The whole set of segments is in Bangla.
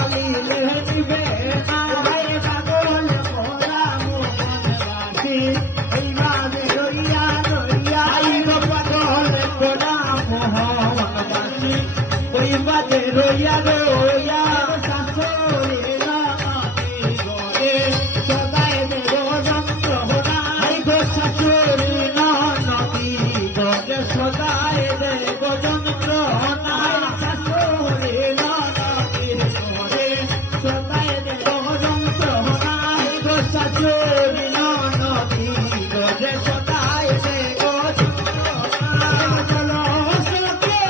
জ্বালিলে নিবে না পাগল মোরা মোহনবাসী এই বাজে রইয়া রইয়া পাগল মোরা মোহনবাসী ওই বাজে রইয়া রইয়া শাশুড়ি নাতি গরে সদাই দেব যন্ত্রণা গো শাশুড়ি নাতি গরে সদাই দেব যন্ত্রণা শাশুড়ি নাতি গরে সদাই দেব যন্ত্রণা গো শাশুড়ি নাতি গরে সদাই দেব চলো সকে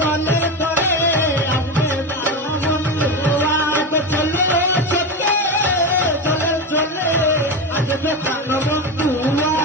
গলে করে আমনে তার বন্ধুয়া চলে সকে চলে চলে আসবে প্রাণ বন্ধুয়া